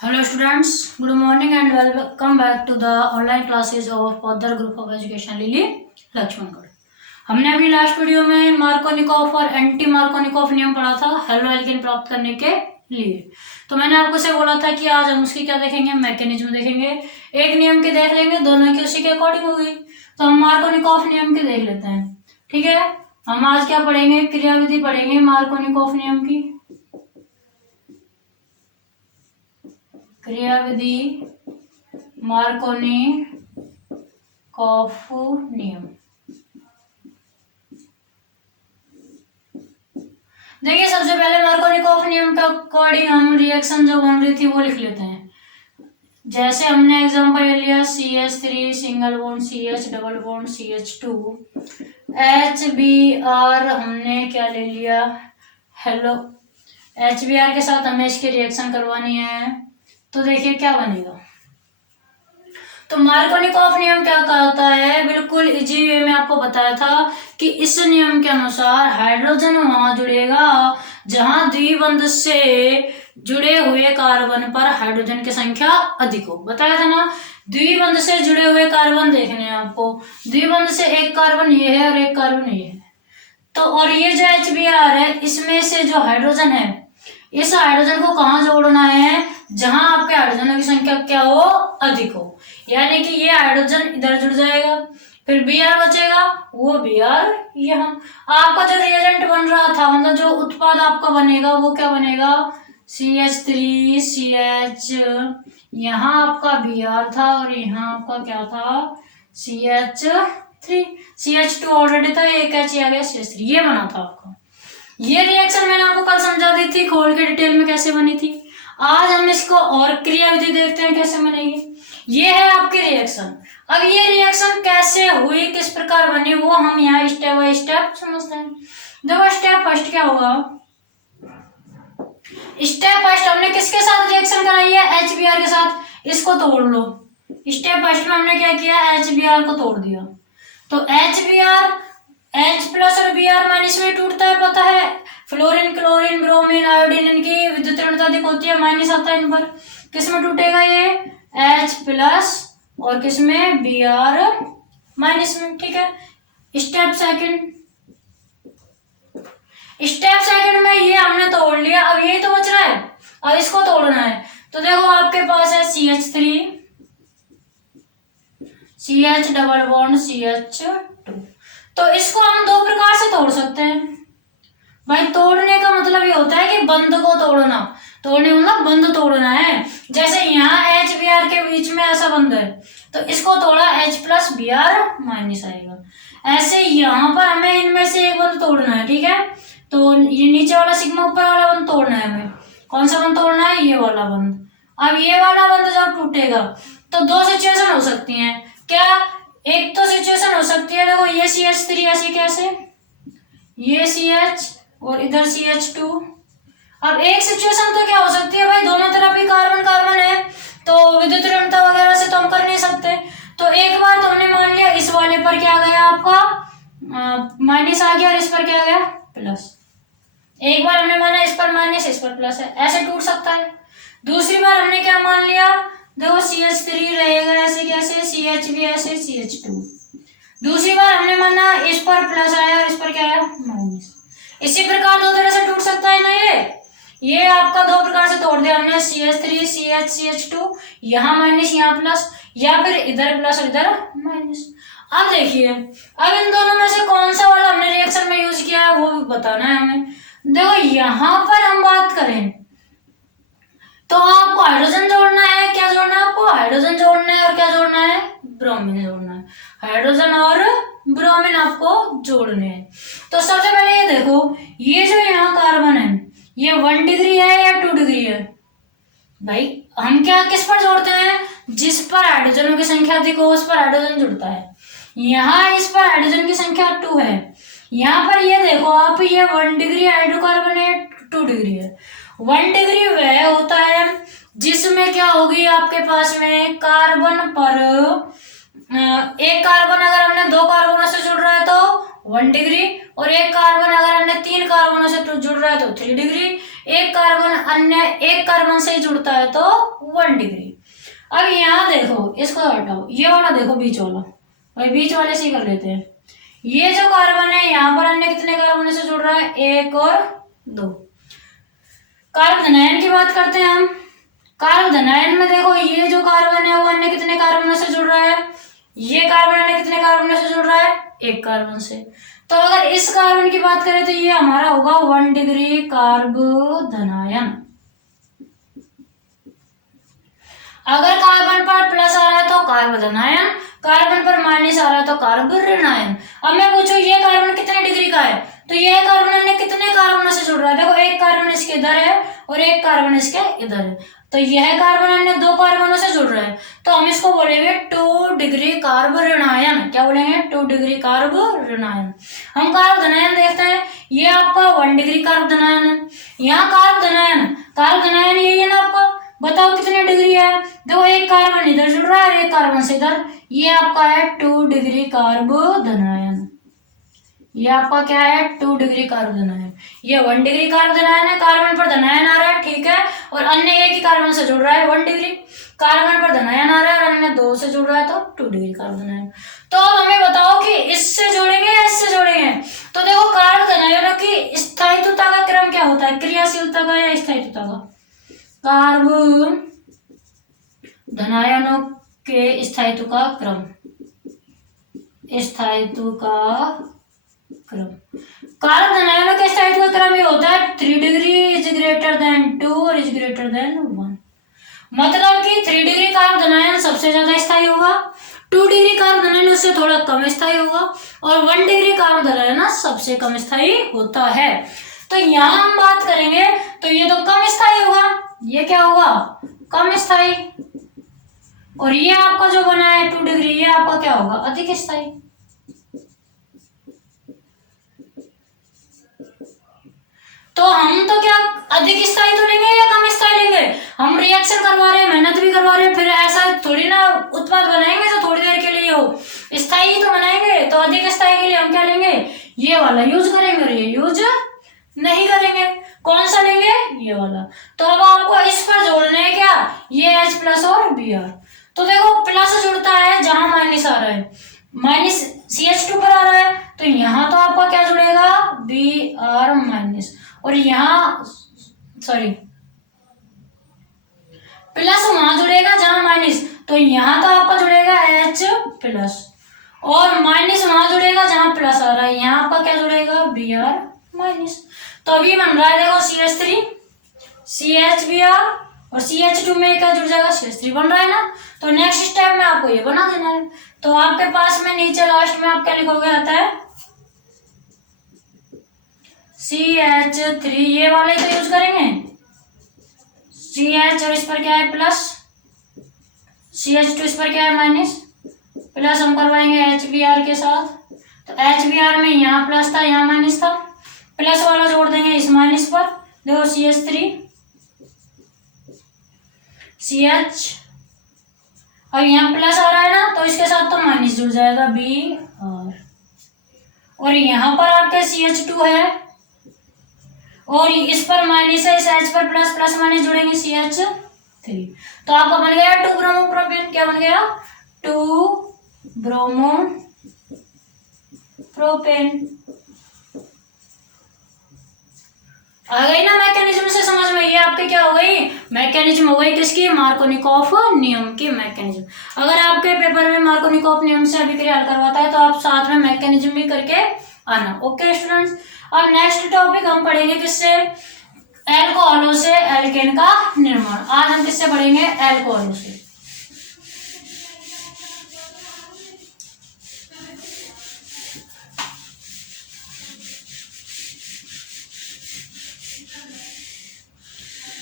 Hello students, good morning and welcome back to the online classes of Other Group of Education लिली लक्ष्मणगढ़। हमने अभी last video में Markovnikov और anti Markovnikov नियम पढ़ा था हेलो एल्केन प्राप्त करने के लिए। तो मैंने आपको से बोला था कि आज हम उसकी क्या देखेंगे, मैकेनिज्म देखेंगे। एक नियम के देख लेंगे, दोनों की उसी के अकॉर्डिंग होगी। तो हम मार्कोनिकॉफ नियम के देख लेते हैं, ठीक है। हम आज क्या पढ़ेंगे, क्रियाविधि पढ़ेंगे मार्कोनिकॉफ नियम की। क्रियाविधि मार्कोनिकॉफ नियम। देखिए, सबसे पहले मार्कोनिकॉफ नियम के अकॉर्डिंग हम रिएक्शन जो बन रही थी वो लिख लेते हैं। जैसे हमने एग्जांपल ले लिया CH3 single bond CH double bond CH2 HBr, हमने क्या ले लिया, हेलो HBr के साथ हमें इसकी रिएक्शन करवानी है। तो देखिए क्या बनेगा। तो मार्कोनिकॉफ नियम क्या कहता है, बिल्कुल इजी वे में आपको बताया था कि इस नियम के अनुसार हाइड्रोजन वहां जुड़ेगा जहां द्विबंध से जुड़े हुए कार्बन पर हाइड्रोजन की संख्या अधिक हो। बताया था ना, द्विबंध से जुड़े हुए कार्बन देखने हैं आपको। द्विबंध से एक कार्बन ये है और एक कार्बन ये है। तो और ये जो HBr है, इसमें से जो हाइड्रोजन है, इस हाइड्रोजन को कहाँ जोड़ना है, जहां आपके हाइड्रोजनों की संख्या क्या हो, अधिक हो। यानी कि ये हाइड्रोजन इधर जुड़ जाएगा, फिर Br बचेगा, वो Br यहाँ। आपका जो रिएजेंट बन रहा था, मतलब जो उत्पाद आपका बनेगा वो क्या बनेगा, CH3 CH, यहाँ आपका Br था और यहाँ आपका क्या था, CH3। CH2 ऑलरेडी था, एक H आ गया CH3, ये बना था आपका। ये रिएक्शन मैंने आपको कल समझा दी थी खोल के डिटेल में कैसे बनी थी। आज हम इसको और क्रियाविधि देखते हैं कैसे बनेगी। ये है आपकी रिएक्शन। अब ये रिएक्शन कैसे हुई, किस प्रकार बनी, वो हम यहाँ स्टेप बाय स्टेप समझते हैं। देखो, स्टेप फर्स्ट क्या होगा, स्टेप फर्स्ट हमने किसके साथ रिएक्शन कराई है, HBr के साथ। इसको तोड़ लो। स्टेप फर्स्ट में हमने क्या किया, HBr को तोड़ दिया। तो HBr H प्लस और Br माइनस में टूटता है, पता है। फ्लोरीन क्लोरीन ब्रोमीन आयोडीन इनकी विद्युत ऋणता अधिक होती है, माइनस आता है इन पर। किस में टूटेगा ये, H प्लस और किस में, Br माइनस में, ठीक है। स्टेप सेकंड, स्टेप सेकंड में ये हमने तोड़ लिया, अब यही तो बच रहा है, अब इसको तोड़ना है। तो देखो आपके पास है CH3 CH double bond CH2। तो इसको हम दो प्रकार से तोड़ सकते हैं भाई। तोड़ने का मतलब ये होता है कि बंध को तोड़ना, तोड़ने मतलब बंध तोड़ना है। जैसे यहाँ HBr के बीच में ऐसा बंध है, तो इसको तोड़ा H प्लस Br माइनस आएगा। ऐसे यहाँ पर हमें इनमें से एक बंध तोड़ना है, ठीक है। तो ये नीचे वाला सिग्मा ऊपर वाला बंध तोड़ना है हमें। कौन सा बंध तोड़ना है, ये वाला बंध। अब ये वाला बंध जब टूटेगा तो दो सिचुएशन हो सकती है। क्या, एक तो सिचुएशन हो सकती है, देखो ये CH3 ऐसे कैसे, ये CH और इधर CH2। अब एक सिचुएशन तो क्या हो सकती है भाई, दोनों तरफ ही कार्बन कार्बन है, तो विद्युत ऋणता वगैरह से तो हम कर नहीं सकते। तो एक बार तो हमने मान लिया इस वाले पर क्या गया आपका माइनस आ गया और इस पर क्या गया प्लस। एक बार हमने माना इस पर माइनस इस पर प्लस है, ऐसे टूट सकता है। दूसरी बार हमने क्या मान लिया, देखो CH3 रहेगा ऐसे कैसे, CH भी ऐसे CH2। दूसरी बार हमने माना इस पर प्लस आया और इस पर क्या आया माइनस। इसी प्रकार दो तरह से टूट सकता है ना ये आपका दो प्रकार से तोड़ दिया हमने, CH3 CH CH2, यहाँ माइनस यहाँ प्लस, या फिर इधर प्लस और इधर माइनस। अब देखिए, अब इन दोनों में से कौन सा वाला हमने रिएक्शन में यूज किया है वो भी बताना है हमें। देखो यहाँ पर हम बात करें तो आपको हाइड्रोजन जोड़ना है, क्या जोड़ना है आपको, हाइड्रोजन जोड़ना है और क्या जोड़ना है, ब्रोमीन जोड़ना है। हाइड्रोजन और ब्रोमीन आपको जोड़ने हैं। तो सबसे पहले ये देखो, ये जो यहाँ कार्बन है ये 1 डिग्री है या 2 डिग्री है भाई। हम क्या किस पर जोड़ते हैं, जिस पर हाइड्रोजनों की संख्या अधिक हो उस पर हाइड्रोजन जुड़ता है। यहाँ इस पर हाइड्रोजन की संख्या 2 है, यहाँ पर ये देखो आप, ये 1 डिग्री हाइड्रोकार्बन है, 2 डिग्री है। 1 डिग्री वह होता है जिसमें क्या होगी आपके पास में कार्बन पर एक कार्बन अगर हमने 2 कार्बनों से जुड़ रहा है तो 1 डिग्री, और एक कार्बन अगर हमने 3 कार्बनों से जुड़ रहा है तो 3 डिग्री। एक कार्बन अन्य एक कार्बन से जुड़ता है तो 1 डिग्री। अब यहाँ देखो, इसको हटाओ, ये वाला देखो बीच वाला, भाई बीच वाले से ही कर लेते हैं। ये जो कार्बन है यहाँ पर अन्य कितने कार्बन से जुड़ रहा है, 1 और 2। कार्बोधनायन की बात करते हैं हम। कार्बोधनायन में देखो, ये जो कार्बन है वो अन्य कितने कार्बन से जुड़ रहा है, ये कार्बन अन्य कितने कार्बन से जुड़ रहा है, 1 कार्बन से। तो अगर इस कार्बन की बात करें तो ये हमारा होगा 1 डिग्री कार्बोधनायन। अगर कार्बन पर प्लस आ रहा है तो कार्बोधनायन, कार्बन पर माइनस आ रहा है तो कार्बोऋणायन। अब मैं पूछूं ये कार्बन कितने डिग्री का है, तो यह कार्बन अन्य कितने कार्बन से जुड़ रहा है, देखो एक कार्बन इसके इधर है और एक कार्बन इसके इधर है, तो यह कार्बन अन्य 2 कार्बनों से जुड़ रहा है, तो हम इसको बोलेंगे 2 डिग्री कार्बोऋणायन। क्या बोलेंगे, 2 डिग्री कार्बोऋणायन। हम कार्बोधनायन देखते हैं, ये आपका 1 डिग्री कार्बोधनायन है। यहाँ कार्बोधनायन, कार्बोधनायन यही है ना आपका, बताओ कितने डिग्री है, देखो एक कार्बन इधर जुड़ रहा है और एक कार्बन से इधर, ये आपका है 2 डिग्री कार्बोधनायन। ये आपका क्या है, 2 डिग्री कार्बोधनायन। ये 1 डिग्री कार्बोधनायन है, कार्बन पर धनायन आ रहा है, ठीक है, और अन्य एक ही कार्बन से जुड़ रहा है 1 डिग्री, कार्बन पर धनायन आ रहा है और अन्य 2 से जुड़ रहा है तो 2 डिग्री कार्बोधनायन। तो अब हमें बताओ कि इससे जोड़ेंगे या इससे जोड़ेंगे। तो देखो कार्बोधनायनों की स्थायित्वता का क्रम क्या होता है, क्रियाशीलता का या स्थायित्वता का। कार्बोधनायनों के स्थायित्व का क्रम, स्थायित्व का क्रम, कार्बोधनायनों के स्थायित्व का क्रम ये होता है 3 डिग्री इज ग्रेटर देन 2 और इज ग्रेटर देन 1। मतलब कि 3 डिग्री कार्बोधनायन सबसे ज्यादा स्थायी होगा, 2 डिग्री कार्बोधनायन उससे थोड़ा कम स्थायी होगा और 1 डिग्री कार्बोधनायन सबसे कम स्थायी होता है। तो यहाँ हम बात करेंगे तो ये तो कम स्थायी होगा, ये क्या होगा, कम स्थायी, और ये आपका जो बना है 2 डिग्री, ये आपका क्या होगा, अधिक स्थायी। तो हम तो क्या अधिक स्थायी तो लेंगे या कम स्थायी लेंगे, हम रिएक्शन करवा रहे हैं, मेहनत भी करवा रहे हैं, फिर ऐसा थोड़ी ना उत्पाद बनाएंगे जो थोड़ी देर के लिए हो, स्थायी तो बनाएंगे। तो अधिक स्थायी के लिए हम क्या लेंगे, ये वाला यूज करेंगे और ये यूज नहीं करेंगे। कौन सा लेंगे, ये वाला। तो अब आपको इस पर जोड़ना है क्या, ये H प्लस और Br। तो देखो प्लस जुड़ता है जहां माइनस आ रहा है, माइनस CH2 पर आ रहा है, तो यहाँ तो आपका क्या जुड़ेगा, Br माइनस, और यहाँ सॉरी प्लस वहां जुड़ेगा जहां माइनस, तो यहाँ तो आपका जुड़ेगा H प्लस, और माइनस वहां जुड़ेगा जहां प्लस आ रहा है, यहाँ आपका क्या जुड़ेगा, Br माइनस। तो अभी बन रहा है देखो CH3 CHBr और CH2 में क्या जुड़ जाएगा, CH3 बन रहा है ना। तो नेक्स्ट स्टेप में आपको ये बना देना है। तो आपके पास में नीचे लास्ट में आप क्या लिखोगे, आता है CH3, ये वाले तो यूज करेंगे CH, और इस पर क्या है प्लस, CH2 इस पर क्या है माइनस, प्लस हम करवाएंगे HBr के साथ। तो HBr में यहाँ प्लस था यहाँ माइनस था, प्लस वाला जोड़ देंगे इस माइनस पर, देखो CH3 CH, अब यहाँ प्लस आ रहा है ना, तो इसके साथ तो माइनस जुड़ जाएगा Br, और यहाँ पर आपके CH2 है और इस पर माइनस है, इस H पर प्लस, प्लस माइनस जुड़ेंगे CH3, तो आपका बन गया 2 ब्रोमो प्रोपेन। क्या बन गया, 2 ब्रोमो प्रोपेन। आ गई ना मैकेनिज्म से समझ में, ये आपके क्या हो गई, मैकेनिज्म हो गई किसकी, मार्कोनिकॉफ नियम की मैकेनिज्म। अगर आपके पेपर में मार्कोनिकॉफ नियम से अभिक्रिया करवाता है तो आप साथ में मैकेनिज्म भी करके आना। ओके स्टूडेंट्स, अब नेक्स्ट टॉपिक हम पढ़ेंगे किससे, एल्कोहलों से एल्केन का निर्माण। आज हम किससे पढ़ेंगे, एल्कोहलों से।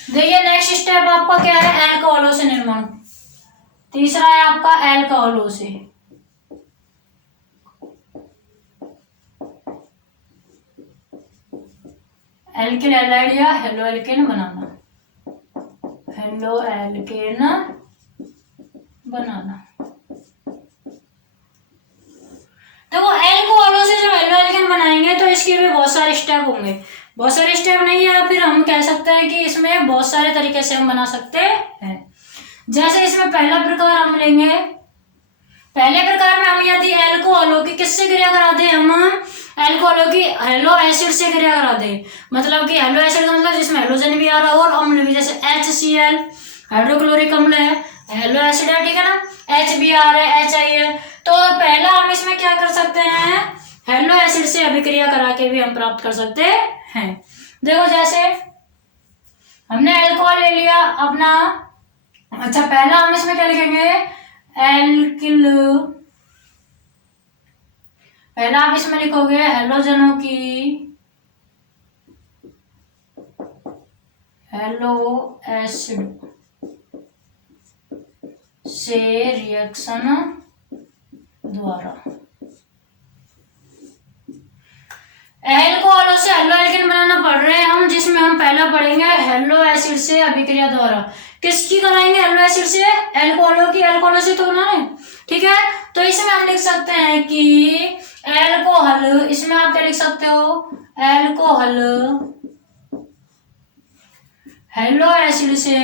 देखिए नेक्स्ट स्टेप आपका क्या है, एल्कोहलों से निर्माण। तीसरा है आपका एल्कोहलों से, एल्किल एलाइड या हेलो एल्केन बनाना, हेलो एल्केन बनाना। देखो एल्कोहलों से जब हेलो एल्केन बनाएंगे तो इसके भी बहुत सारे स्टेप होंगे। बहुत सारे स्टेप नहीं है, फिर हम कह सकते हैं कि इसमें बहुत सारे तरीके से हम बना सकते हैं। जैसे इसमें पहला प्रकार हम लेंगे, पहले प्रकार में हम यदि एल्कोहलों की किससे क्रिया कराते हैं, हम एल्कोहलों की हेलो एसिड से क्रिया कराते हैं। मतलब कि हेलो एसिड का मतलब जिसमें हेलोजन भी आ रहा हो और अम्ल भी, जैसे HCl हाइड्रोक्लोरिक अम्ल है, हेलो एसिड है, ठीक है ना, HBr है, HI है। तो पहला हम इसमें क्या कर सकते हैं, हेलो एसिड से अभिक्रिया करा के भी हम प्राप्त कर सकते हैं। देखो जैसे हमने एल्कोहल ले लिया अपना, अच्छा पहला हम इसमें क्या लिखेंगे, एल्किल, पहला आप इसमें लिखोगे हेलोजनों की हेलो एसिड से रिएक्शन द्वारा, एल्कोहलों से हेलो एल्केन बनाना पड़ रहे हैं हम, जिसमें हम पहला पढ़ेंगे हेलो एसिड से अभिक्रिया द्वारा। किसकी कराएंगे, हेलो एसिड से, एल्कोहलों की, एल्कोहलों से तो बनाने, ठीक है। तो इसमें हम लिख सकते हैं कि एल्कोहल, इसमें आप क्या लिख सकते हो, एल्कोहल हेलो एसिड से,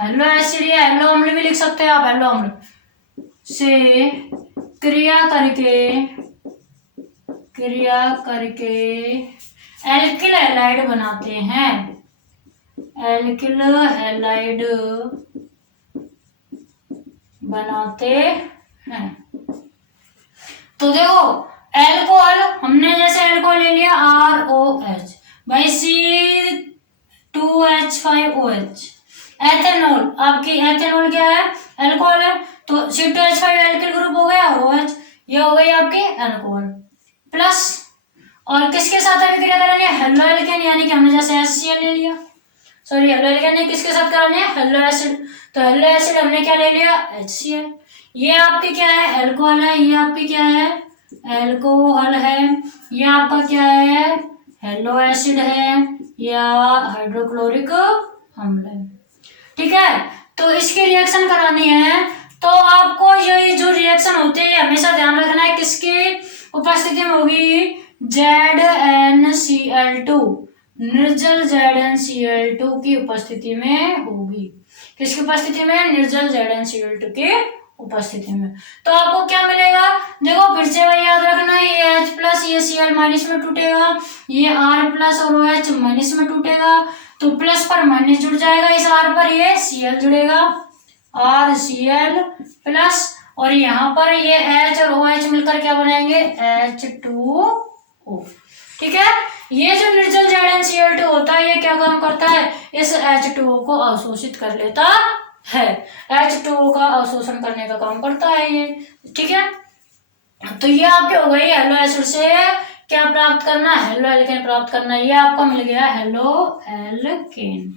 हेलो एसिड या हेलो अम्ल भी लिख सकते हैं आप, हेलो अम्ल से क्रिया करके एल्किल हैलाइड बनाते हैं, एल्किल हैलाइड बनाते हैं। तो देखो एल्कोहल हमने, जैसे एल्कोहल ले लिया ROH बाई C2H5OH, एथेनॉल, आपकी एथेनॉल क्या है, एल्कोहल है, तो C2H5 एल्किल ग्रुप हो गया, OH ये हो गई आपकी एल्कोहल प्लस, और किसके साथ अभिक्रिया करानी है, हेलो एल्केन, यानी कि हमने जैसे HCl ले लिया, सॉरी हेलो एल्केन नहीं, किसके साथ करानी है, हेलो एसिड, तो हेलो एसिड हमने क्या ले लिया, HCl, ये आपकी क्या है, एल्कोहल है, ये आपकी क्या है, एल्कोहल है, ये आपका क्या है, हेलो एसिड है या हाइड्रोक्लोरिक अम्ल है, ठीक है। तो इसकी रिएक्शन करानी है, तो आपको ये जो रिएक्शन होते हैं हमेशा ध्यान रखना है किसकी उपस्थिति में होगी, ZnCl2, निर्जल ZnCl2 की उपस्थिति में होगी, किसकी उपस्थिति में, निर्जल ZnCl2 की उपस्थिति में। तो आपको क्या मिलेगा, देखो फिर से वही याद रखना, ये H प्लस, ये Cl माइनस में टूटेगा, ये R प्लस और OH माइनस में टूटेगा, तो प्लस पर माइनस जुड़ जाएगा, इस R पर ये Cl जुड़ेगा, RCl प्लस, और यहाँ पर ये H और OH मिलकर क्या बनाएंगे, H2O, ठीक है। ये जो निर्जल ZnCl2 होता है, ये क्या काम करता है, इस H2O को अवशोषित कर लेता है, H2O का अवशोषण करने का काम करता है ये, ठीक है। तो ये आपके हो गई हेलो एसिड से क्या प्राप्त करना, हेलो एल्केन प्राप्त करना, ये आपका मिल गया हेलो एल्केन,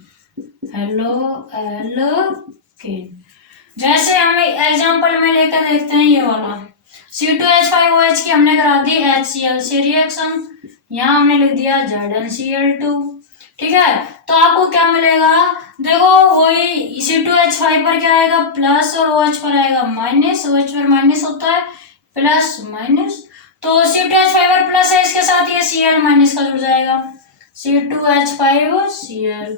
हेलो एल्केन। जैसे हम एग्जांपल में लेकर देखते हैं, ये वाला C2H5OH की हमने करा दी HCl से रिएक्शन, यहाँ हमने लिख दिया ZnCl2, ठीक है। तो आपको क्या मिलेगा, देखो वही C2H5 पर क्या आएगा, प्लस, और OH पर आएगा माइनस, OH पर माइनस होता है, प्लस माइनस, तो C2H5 पर प्लस है, इसके साथ ये Cl माइनस का जुड़ जाएगा, C2H5Cl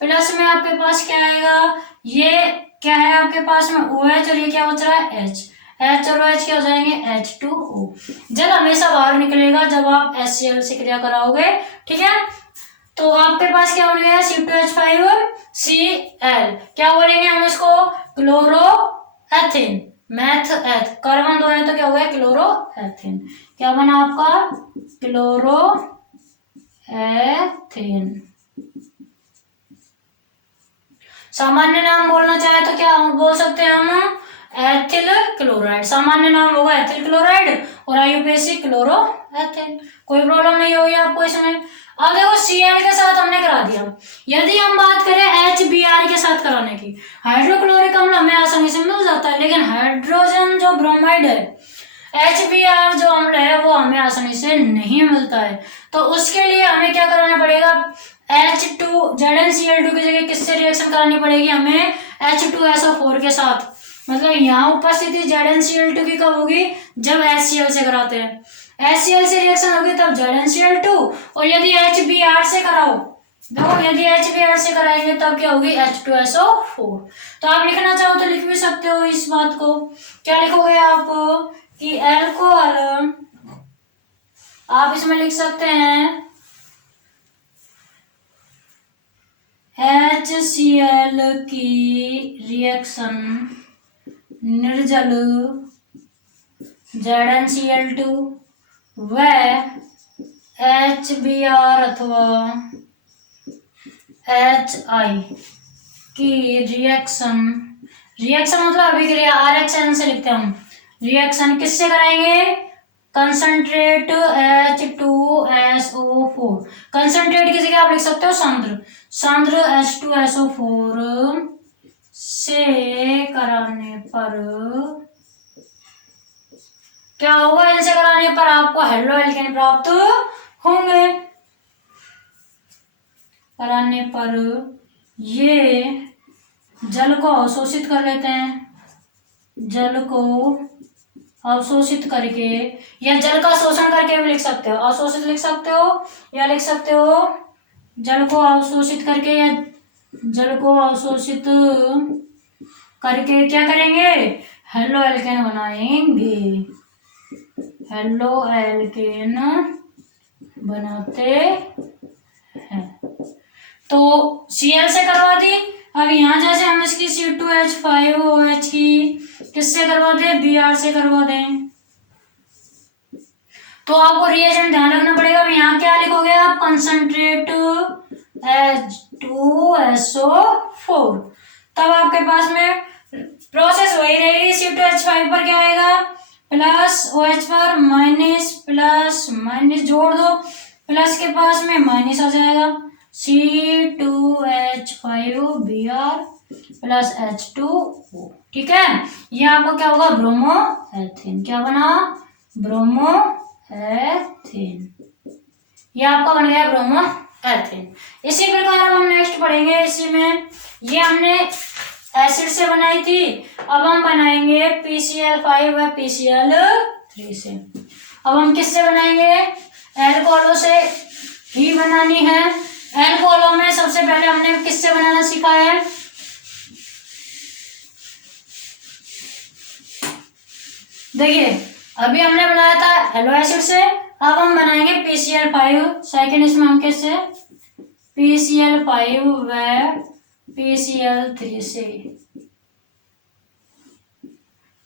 प्लस में आपके पास क्या आएगा, ये क्या है आपके पास में OH, और ये क्या बच रहा है H और OH क्या हो जाएंगे, H2O। जल हमेशा बाहर निकलेगा जब आप HCl से क्रिया कराओगे, ठीक है। तो आपके पास क्या बन गया, C2H5Cl, क्या बोलेंगे हम इसको, क्लोरोएथिन, मैथ एथ, कार्बन दो है तो क्या हो गया, क्लोरोएथिन, क्या बना आपका, क्लोरोएथिन। सामान्य नाम बोलना चाहे तो क्या बोल सकते हैं हम, एथिल क्लोराइड, सामान्य नाम होगा एथिल क्लोराइड, और आयुपेसी क्लोरोएथिन, कोई प्रॉब्लम नहीं होगी आपको इसमें। अब देखो Cl के साथ हमने करा दिया, यदि हम बात करें HBr के साथ कराने की, हाइड्रोक्लोरिक अम्ल हमें आसानी से मिल जाता है, लेकिन हाइड्रोजन जो ब्रोमाइड है, HBr जो अम्ल है, वो हमें आसानी से नहीं मिलता है, तो उसके लिए हमें क्या कराना पड़ेगा, ZnCl2 की जगह किससे रिएक्शन करानी पड़ेगी हमें, H2SO4 के साथ। मतलब यहाँ उपस्थिति ZnCl2 की कब होगी, जब HCl से कराते हैं, HCl से रिएक्शन होगी तब ZnCl2। और यदि HBr से कराओ, देखो यदि HBr से कराएंगे तब क्या होगी H2SO4। तो आप लिखना चाहो तो लिख भी सकते हो इस बात को। क्या लिखोगे आप कि एल्कोहल, आप इसमें लिख सकते हैं HCl की रिएक्शन निर्जल ZnCl2 व HBr अथवा HI की रिएक्शन, रिएक्शन मतलब अभिक्रिया, RHN से लिखते हैं हम। रिएक्शन किससे कराएंगे? Concentrate H2SO4। कंसंट्रेट की जगह आप लिख सकते हो सांद्र, सांद्र H2SO4 से कराने पर क्या होगा? इनसे कराने पर आपको हेलो एल्केन प्राप्त होंगे। कराने पर ये जल को अवशोषित कर लेते हैं, जल को अवशोषित करके, या जल का शोषण करके भी लिख सकते हो, अवशोषित लिख सकते हो या लिख सकते हो जल को अवशोषित करके, या जल को अवशोषित करके क्या करेंगे? हेलो एल्केन बनाएंगे, हेलो एल्केन बनाते हैं। तो Cl से करवा दी। अब यहाँ जैसे हम इसकी C2H5OH की किससे करवा दें? Br से करवा दें। तो आपको रिएजेंट ध्यान रखना पड़ेगा। अब यहाँ क्या लिखोगे आप? Concentrate H2SO4। तब आपके पास में प्रोसेस वही रहेगी। C2H5 पर क्या आएगा? प्लस OH पर माइनस, प्लस माइनस जोड़ दो, प्लस के पास में माइनस आ जाएगा। C2H5Br plus H2O। ठीक है, ये आपको क्या होगा? Bromo ethane. क्या बना? Bromo ethane. ये आपका बन गया ब्रोमो एथेन। इसी प्रकार हम नेक्स्ट पढ़ेंगे। इसी में ये हमने एसिड से बनाई थी, अब हम बनाएंगे PCl5 व PCl3 से। अब हम किससे बनाएंगे? एल्कोहलों से ही बनानी है। एल्कोहलों में सबसे पहले हमने किससे बनाना सीखा है? देखिए अभी हमने बनाया था हेलो एसिड से, अब हम बनाएंगे PCl5 सेकेंड। इसमें हम किससे? PCl5 व PCl3 से,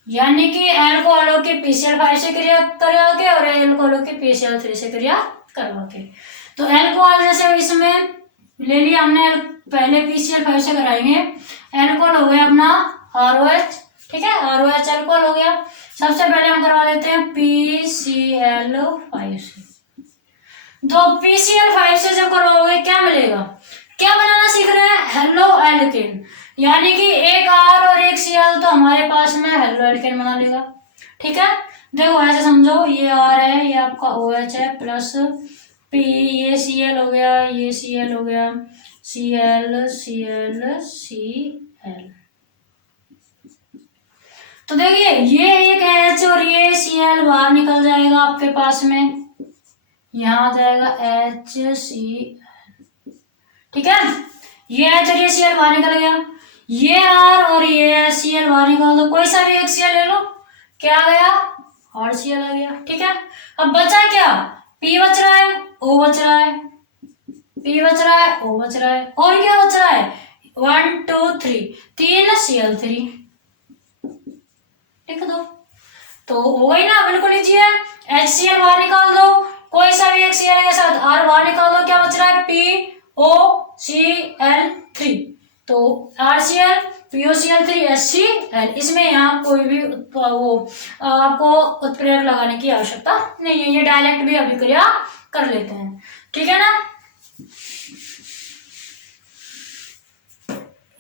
यानी कि एल्कोहलों के PCl5 से क्रिया करवा के और एल्कोहलों के PCl3 से क्रिया करवा के। तो एल्कोहल जैसे इसमें ले लिया हमने, पहले PCl5 से कराएंगे। एल्कोहल हो गया अपना ROH, ठीक है, ROH एल्कोहल हो गया। सबसे पहले हम करवा देते हैं PCl5 से। तो PCl5 से जब करवाओगे क्या मिलेगा? क्या बनाना सीख रहे हैं? हेलो एल्केन, यानी कि एक R और एक Cl तो हमारे पास में हेलो एल्केन बना लेगा। ठीक है, देखो ऐसे समझो, ये R है, ये आपका OH है, प्लस P, ये Cl हो गया, ये Cl हो गया, Cl Cl Cl। तो देखिए ये एक H और ये Cl बाहर निकल जाएगा आपके पास में, यहाँ आ जाएगा HCl। ठीक है, ये H और ये Cl बाहर निकल गया, ये R और ये Cl बाहर निकाल दो, कोई सा भी एक Cl ले लो, क्या आ गया? RCl आ गया। ठीक है, अब बचा क्या? P बच रहा है, O बच रहा है, P बच रहा है, O बच रहा है, और क्या बच रहा है? 1 2 3, 3 Cl3 लिख दो। तो हो गई ना, बिल्कुल लीजिए। HCl बाहर निकाल दो, कोई सा भी एक Cl के साथ R बाहर निकाल दो, क्या बच रहा है? POCl3। तो RCl, POCl3, HCl। इसमें यहाँ कोई भी वो आपको उत्प्रेरक लगाने की आवश्यकता नहीं है, ये डायरेक्ट भी अभिक्रिया कर लेते हैं। ठीक है ना,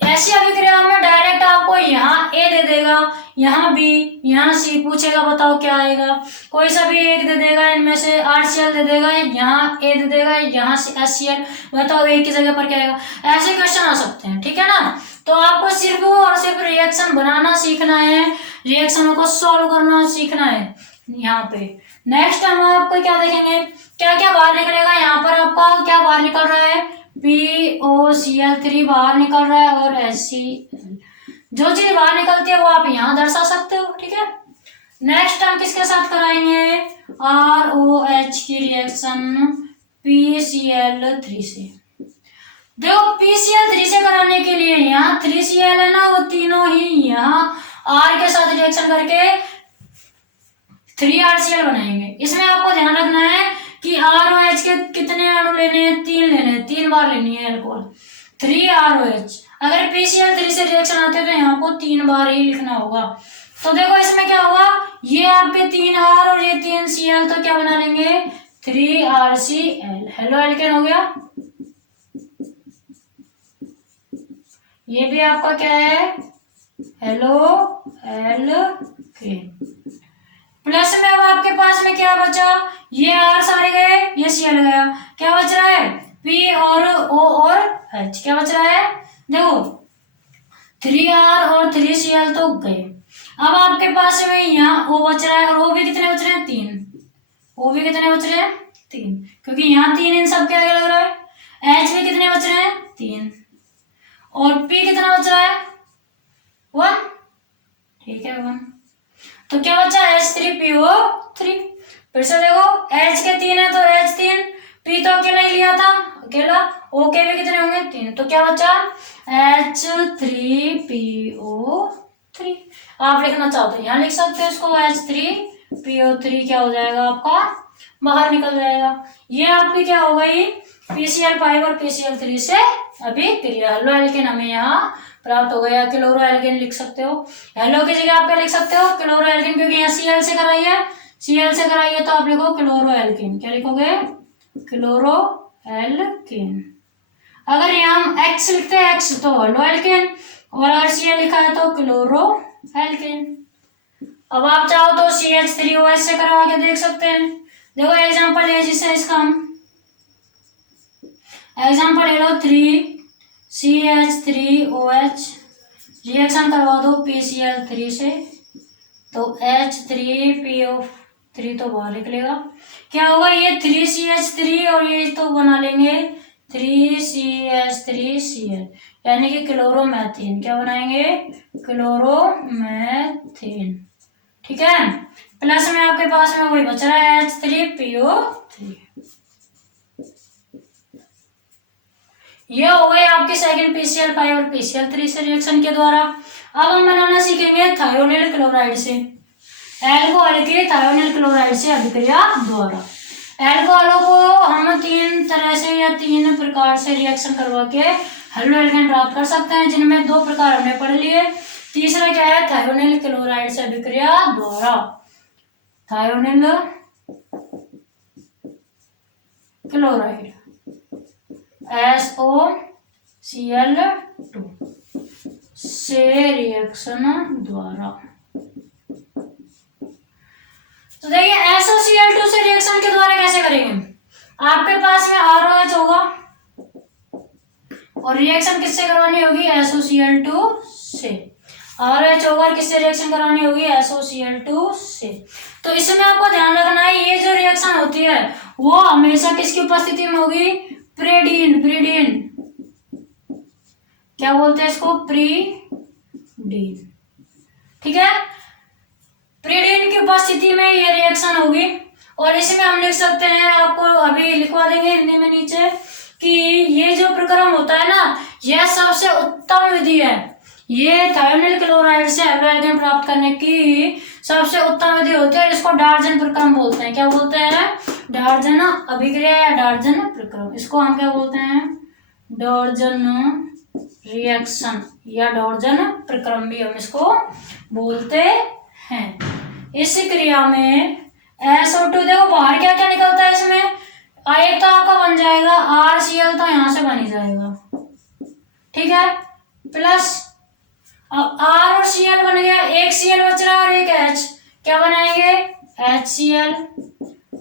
ऐसी अभिक्रिया में डायरेक्ट आपको यहाँ A दे देगा, यहाँ B, यहाँ C पूछेगा बताओ क्या आएगा, कोई सा भी एक दे देगा, इनमें से RCl दे देगा, यहाँ A दे देगा, यहाँ से HCl, बताओ A की जगह पर क्या आएगा। ऐसे क्वेश्चन आ सकते हैं। ठीक है ना, तो आपको सिर्फ और सिर्फ रिएक्शन बनाना सीखना है, रिएक्शनों को सॉल्व करना सीखना है। यहाँ पे नेक्स्ट हम आपको क्या देखेंगे, क्या क्या बाहर निकलेगा। यहाँ पर आपका क्या बाहर निकल रहा है, POCl3 बाहर निकल रहा है और HCl। जो चीज बाहर निकलती है वो आप यहाँ दर्शा सकते हो, ठीक है। नेक्स्ट हम किसके साथ कराएंगे, ROH की रिएक्शन PCl3 से। देखो PCl3 से कराने के लिए यहाँ 3Cl है ना, वो तीनों ही यहाँ R के साथ रिएक्शन करके 3RCl बनाएंगे। इसमें आपको ध्यान रखना है कि ROH के कितने अणु लेने हैं, 3 लेने हैं, 3 बार लेनी है अल्कोहल, 3ROH। अगर PCl3 से रिएक्शन आते हैं तो यहाँ को 3 बार ही लिखना होगा। तो देखो इसमें क्या होगा, ये आपके 3R और ये 3Cl, तो क्या बना लेंगे 3RCl। हेलो एल्केन हो गया। ये भी आपका क्या है, हेलो एल्केन। प्लस में अब आपके पास में क्या बचा, ये R सारे गए, ये Cl गया, क्या बच रहा है P और O और H। क्या बच रहा है, देखो 3R और 3Cl तो गए। अब आपके पास में यहाँ O बच रहा है, और O भी कितने बच रहे हैं, 3। O भी कितने बच रहे हैं, 3, क्योंकि यहाँ 3 इन सब के आगे लग रहा है। H भी कितने बच रहे हैं, 3, और P कितना बच रहा है, 1, ठीक है 1। तो क्या बचा H3PO3। फिर से देखो H के 3 है तो H3, P तो अकेला ही लिया था, अकेला, O के भी कितने होंगे, 3, तो क्या बचा H3PO3। आप लिखना चाहते हो यहाँ लिख सकते हो इसको, H3PO3 क्या हो जाएगा आपका, बाहर निकल जाएगा। ये आपकी क्या हो गई, PCl5 और PCl3 से अभी क्रिया। हेलो एल्केन हमें यहाँ प्राप्त हो गया। क्लोरो एल्केन लिख सकते हो, हेलो की जगह आप क्या लिख सकते हो, क्लोरो एल्केन, क्योंकि यहाँ Cl से कराई है, Cl से कराई है तो आप लिखो क्लोरो एल्केन। क्या लिखोगे, क्लोरो एल्केन। अगर यहाँ हम X लिखते हैं X तो हेलो एल्केन, और RCl लिखा है तो क्लोरो एल्केन। अब आप चाहो तो CH3OH से करवा के देख सकते हैं। देखो एग्जाम्पल है जिससे इसका हम एग्जाम्पल ले लो, 3CH3OH रिएक्शन करवा दो PCl3 से, तो H3PO3 तो बाहर निकलेगा। क्या होगा, ये 3CH3 और ये तो बना लेंगे 3CH3Cl, यानी कि क्लोरोमेथेन। क्या बनाएंगे, क्लोरोमेथेन, ठीक है। प्लस में आपके पास में वही बच रहा है H3PO3। ये हो गई आपकी सेकंड PCl5 और PCl3 से रिएक्शन के द्वारा। अब हम बनाना सीखेंगे थायोनिल क्लोराइड से, एल्कोहल के थायोनिल क्लोराइड से अभिक्रिया द्वारा। एल्कोहलों को हम 3 तरह से या 3 प्रकार से रिएक्शन करवा के हेलो एल्केन प्राप्त कर सकते हैं, जिनमें 2 प्रकार हमने पढ़ लिए। तीसरा क्या है, थायोनिल क्लोराइड से अभिक्रिया द्वारा। थायोनिल क्लोराइड SOCl2 से रिएक्शन द्वारा। तो देखिए SOCl2 से रिएक्शन के द्वारा कैसे करेंगे, आपके पास में ROH होगा और रिएक्शन किससे करवानी होगी, SOCl2 से। RH होगा, किससे रिएक्शन करानी होगी, SOCl2 से। तो इसमें आपको ध्यान रखना है, ये जो रिएक्शन होती है वो हमेशा किसकी उपस्थिति में होगी, प्रीडीन। प्रीडीन क्या बोलते हैं इसको, प्रीडीन, ठीक है। प्रीडीन की उपस्थिति में ये रिएक्शन होगी, और इसमें हम लिख सकते हैं, आपको अभी लिखवा देंगे हिंदी में नीचे, कि ये जो प्रक्रम होता है ना, यह सबसे उत्तम विधि है। ये थायोनिल क्लोराइड से हेलो एल्केन प्राप्त करने की सबसे उत्तम विधि होती है, इसको डार्जन प्रक्रम बोलते हैं। क्या बोलते हैं, डार्जन अभिक्रिया या डार्जन प्रक्रम। इसको हम क्या बोलते हैं, डार्जन रिएक्शन या डार्जन प्रक्रम भी हम इसको बोलते हैं। इस क्रिया में SO2, देखो बाहर क्या क्या निकलता है इसमें, एक तो आपका बन जाएगा RCl, तो यहां से बन ही जाएगा, ठीक है। प्लस अब R और Cl बन गया, एक Cl बच रहा है और एक H, क्या बनाएंगे HCl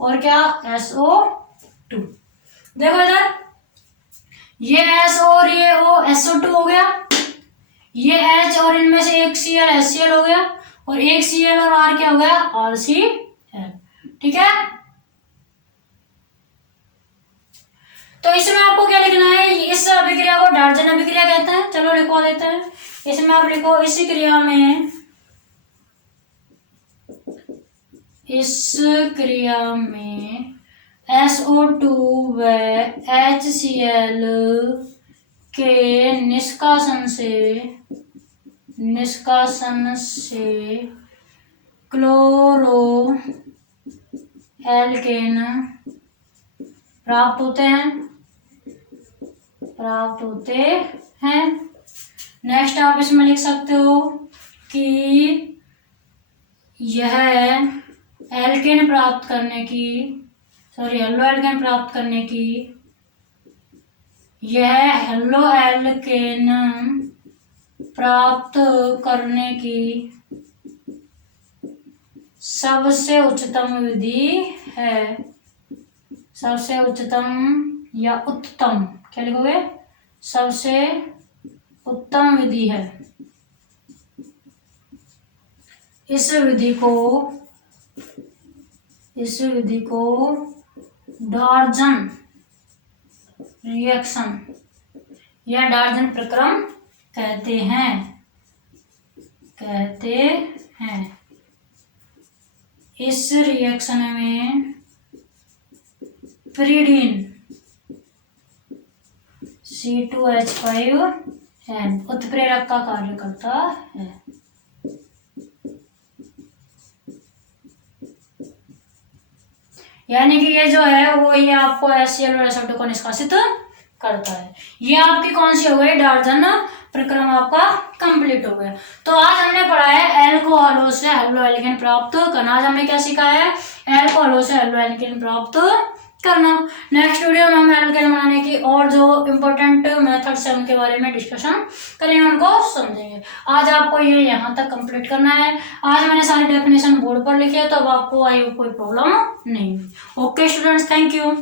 और क्या SO2। देखो इधर ये S और ये O SO2 हो गया, ये H और इनमें से एक Cl HCl हो गया, और एक Cl और R क्या हो गया RCl, ठीक है। तो इसमें आपको क्या लिखना है, इस अभिक्रिया को डार्जन अभिक्रिया कहते हैं। चलो लिखवा देते हैं। इसमें आप लिखो इस क्रिया में SO2 व HCl के निष्कासन से क्लोरो एल्केन प्राप्त होते हैं। नेक्स्ट आप इसमें लिख सकते हो कि यह हेलो एल्केन प्राप्त करने की सबसे उच्चतम विधि है। सबसे उच्चतम या उत्तम, क्या लिखोगे, सबसे उत्तम विधि है। इस विधि को डार्जन रिएक्शन या डार्जन प्रक्रम कहते हैं। इस रिएक्शन में pyridine C2H5N उत्प्रेरक का कार्य करता है। यानी कि ये जो है वो ये आपको HCl और SO2 को निष्कासित करता है। ये आपकी कौन सी हो गई, डार्जन प्रक्रम आपका कंप्लीट हो गया। तो आज हमने पढ़ा है एल्कोहलों से हेलो एल्केन प्राप्त करना। आज हमने क्या सीखा है, एल्कोहलों से हेलो एल्केन प्राप्त करना। नेक्स्ट वीडियो में हम एल्केन बनाने की और जो इम्पोर्टेंट मेथड्स हैं उनके बारे में डिस्कशन करेंगे, उनको समझेंगे। आज आपको ये यहाँ तक कंप्लीट करना है। आज मैंने सारी डेफिनेशन बोर्ड पर लिखी है, तो अब आपको आई कोई प्रॉब्लम नहीं। Okay students, thank you.